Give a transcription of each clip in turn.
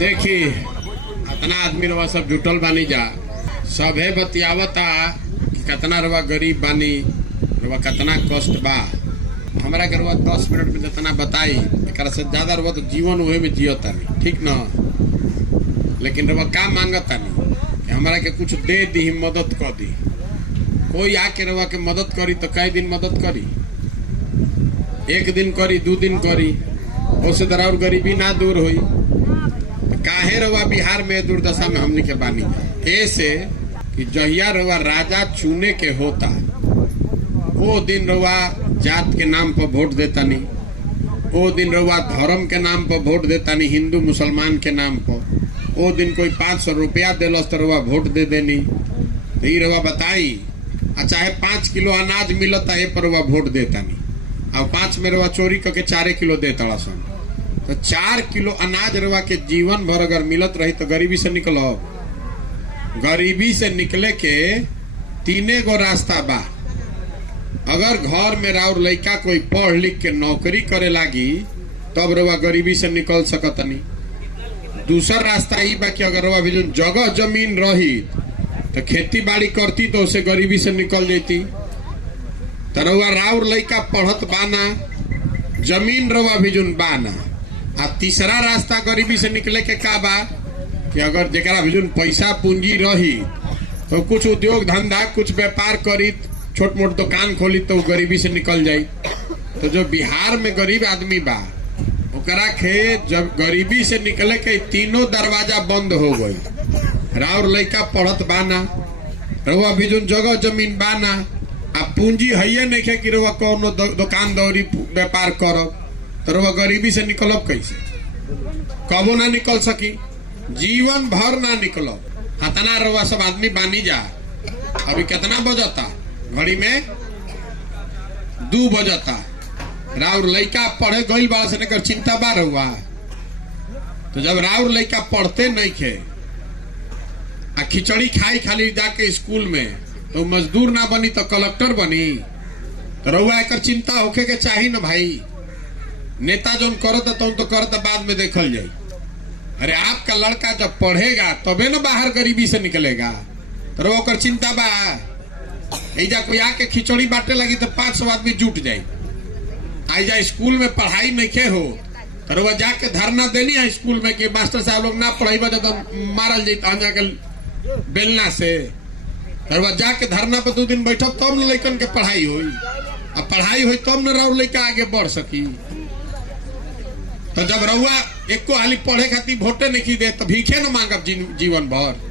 देखी इतना आदमी रवा सब जुटल बानी जा सभे बतियावता कि कितना रवा गरीब बानी रवा कितना कष्ट बा। हमारा के रवा 10 मिनट में जितना बताई एक से ज्यादा रवा तो जीवन वही में जियता नहीं, ठीक न। लेकिन रवा का मांगता नहीं कि हमारा के कुछ दे दी, मदद कर दी। कोई आके रवा के मदद करी तो कई दिन मदद करी, 1 दिन करी 2 दिन करी, उससे दरा और गरीबी ना दूर हुई। काहे रवा बिहार में दुर्दशा में हमने के बानी ऐसे कि जहिया रवा राजा चुने के होता वो दिन रवा जात के नाम पर वोट देता नहीं, वो दिन रवा धर्म के नाम पर वोट देता नहीं, हिंदू मुसलमान के नाम पर। वो दिन कोई 500 रुपया दिलस तो रवा वोट दे देनी। तो ये रवा बताई चाहे 5 किलो अनाज मिलता है पर रवा वोट देता नहीं, और 5 में रवा चोरी करके 4 किलो देता सन। तो 4 किलो अनाज रवा के जीवन भर अगर मिलत रही तो गरीबी से निकलो। गरीबी से निकले के 3 गो रास्ता बा। अगर घर में राउर लड़का कोई पढ़ लिख के नौकरी करे लागी तब रवा गरीबी से निकल सकत नहीं। दूसरा रास्ता ई बा कि अगर रवा भी जगह जमीन रही तो खेती बाड़ी करती तो उसे गरीबी से निकल जाती। तो रवा राउर लड़का पढ़त बाना, जमीन रवा भी बाना। आ तीसरा रास्ता गरीबी से निकले के का बा कि अगर जरा भी पैसा पूंजी रही तो कुछ उद्योग धंधा कुछ व्यापार करी, छोट मोट दुकान खोली तो गरीबी से निकल जाई। तो जो बिहार में गरीब आदमी बा ओकरा के जब गरीबी से निकले के 3 दरवाजा बंद हो गई। राउर लड़का पढ़त बाना, रउआ भी जगह जमीन बाना, आ पूंजी है नहीं खे कि रउआ कौनो दुकान दौरी व्यापार करब तो रउआ गरीबी से निकलब कैसे? कबो ना निकल सकी, जीवन भर ना निकलब। हतना रउआ सब आदमी बानी जा। अभी कितना बजता? घड़ी में 2 बजता। राउर लड़का पढ़े गई बा से नहीं चिंता बा रउआ। तो जब राउर लड़का पढ़ते नहीं खे आ खिचड़ी खाई खाली जाके स्कूल में तो मजदूर ना बनी तो कलेक्टर बनी। तो रउआ एक चिंता होके के चाही ना भाई। नेता जो करता तो करता बाद में देखल जाए। अरे आपका लड़का जब पढ़ेगा तबे ना बाहर गरीबी से निकलेगा। तो रउआ चिंता बा। ऐजा कोई आके खिचड़ी बांटे लगी तो 500 आदमी जुट जाये। आइजा स्कूल में पढ़ाई नहीं खे हो तो रउआ जाके धरना देनी है स्कूल में कि मास्टर साहब लोग ना पढ़ाई तो मारल जाता जाके बेलना से। रउआ जाके धरना पर 2 दिन बैठब तब न लड़कन के पढ़ाई हुई। अब पढ़ाई हुई तब न राउर लड़का आगे बढ़ सकी। तो जब रउआ एको हाली पढ़े खातिर वोटे नहीं दे तो भीखे न मांगब जीवन भर।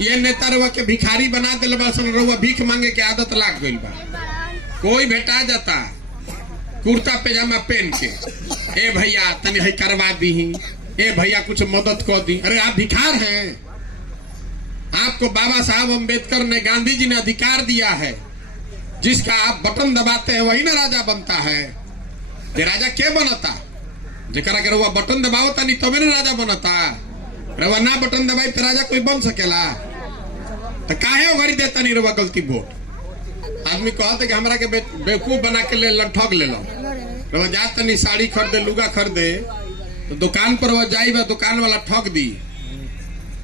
ये नेता रउआ के भिखारी बना दिल बा। रउआ भीख मांगे के आदत लाग गई बा। कोई भेटा जाता कुर्ता पैजामा पहन के, ए भैया तनी है करवा दी, ए भैया कुछ मदद कर दी। अरे आप भिखार हैं। आपको बाबा साहब अम्बेडकर ने, गांधी जी ने अधिकार दिया है। जिसका आप बटन दबाते हैं वही ना राजा बनता है। ये राजा क्या बनता? जेकरा के रउआ बटन दबावता नहीं तबे ना राजा बनता। रउआ ना बटन दबाई तो राजा कोई बन सकेला? तो काहे उघारी देता नहीं रउआ गलती वोट? आदमी कहते कि हमरा के बेवकूफ बना के ले ठग ले लो। रउआ जात नहीं साड़ी खरीदे, लुगा खरीदे तो दुकान पर रउआ जाइब, दुकान वाला ठग दी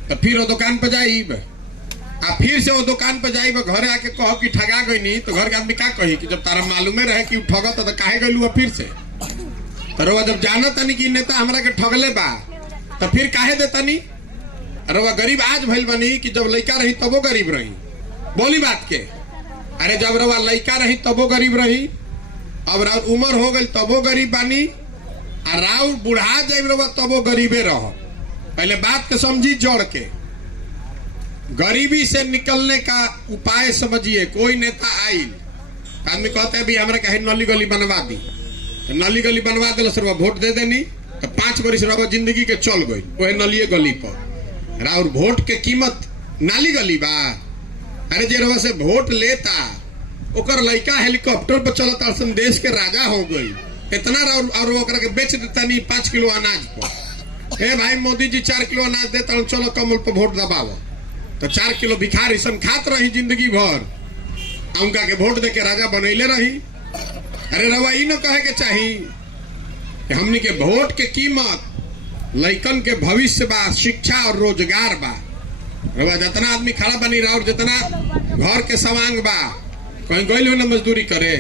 तो फिर वो दुकान पर जाइब आ फिर से वो दुकान पर जाइब, घरे आके कहो कि ठगा गई नहीं तो घर के आदमी का कही कि जब तारा मालूमे रहे कि ठगत तो काहे गइलू फिर से? तो रउआ जब जानता नहीं कि नेता हमरा के ठगले बा तो फिर काहे देता नहीं? रउआ गरीब आज भइल बनी कि जब लड़का रही तबो गरीब रही। बोली बात के। अरे जब रउआ लड़का रही तबो गरीब रही, अब राउर उम्र हो गई तबो गरीब बानी, और राउर बुढ़ा जाए रउआ तबो गरीबे रहो। पहले बात के समझी जोड़ के। गरीबी से निकलने का उपाय समझिए। कोई नेता आइल, आदमी कहते हैं भी हमरा कहे नली गली बनवा दी, तो नली गली बनवा दिल सर वोट दे देनी तो 5 बरिस रउआ जिंदगी के चल गई वह नलिये गली पर। राउर वोट के कीमत नाली गली बा। अरे जे रउआ से वोट लेता ओकर लड़का हेलीकॉप्टर पर चलता देश के राजा हो गई। इतना और ओकरा के बेच देता नहीं 5 किलो अनाज पर। हे भाई मोदी जी 4 किलो अनाज देता, चलो कमल पर वोट दबाओ। तो 4 किलो भिखारी सन खात रही जिंदगी भर, उनका के वोट दे के राजा बनैले रही। अरे रवा ई न कहे के चाहिए कि हमनी के वोट के कीमत लइकन के भविष्य बा, शिक्षा और रोजगार बा। रउआ जितना आदमी खड़ा बनी रहा और जितना घर के सवांग बा, कहीं गइल हो ना मजदूरी करे।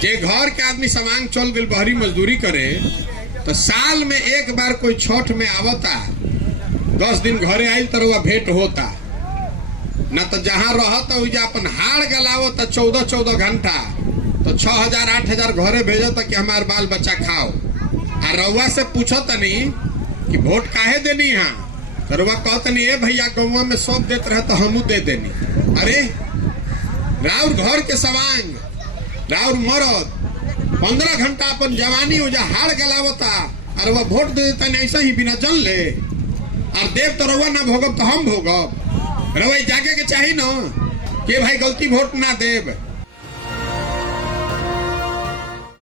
जे घर के आदमी सवांग चल गइल बहरी मजदूरी करे, तो साल में एक बार कोई छठ में आवता, 10 दिन घरे आइल तो रउआ भेंट होता न। तो जहां रहता अपन हाड़ गलावता 14-14 घंटा, तो 6,000-8,000 घरे भेजता कि हमार बाल बच्चा खाओ। आ रउआ से पूछत नहीं कि वोट काहे देनी है, तो रउआ कहत नहीं ए भैया गौवा में सब देत रहे तो हमू दे देनी। अरे राउर घर के सवांग, राउर मरद 15 घंटा अपन जवानी हो जा हाड़ गलावता, और वह वोट दे देता नहीं ऐसा ही बिना जन ले। और देव तो रउआ ना भोगब तो हम भोगब। रउआ जागे के चाहिए ना कि भाई गलती वोट ना देव।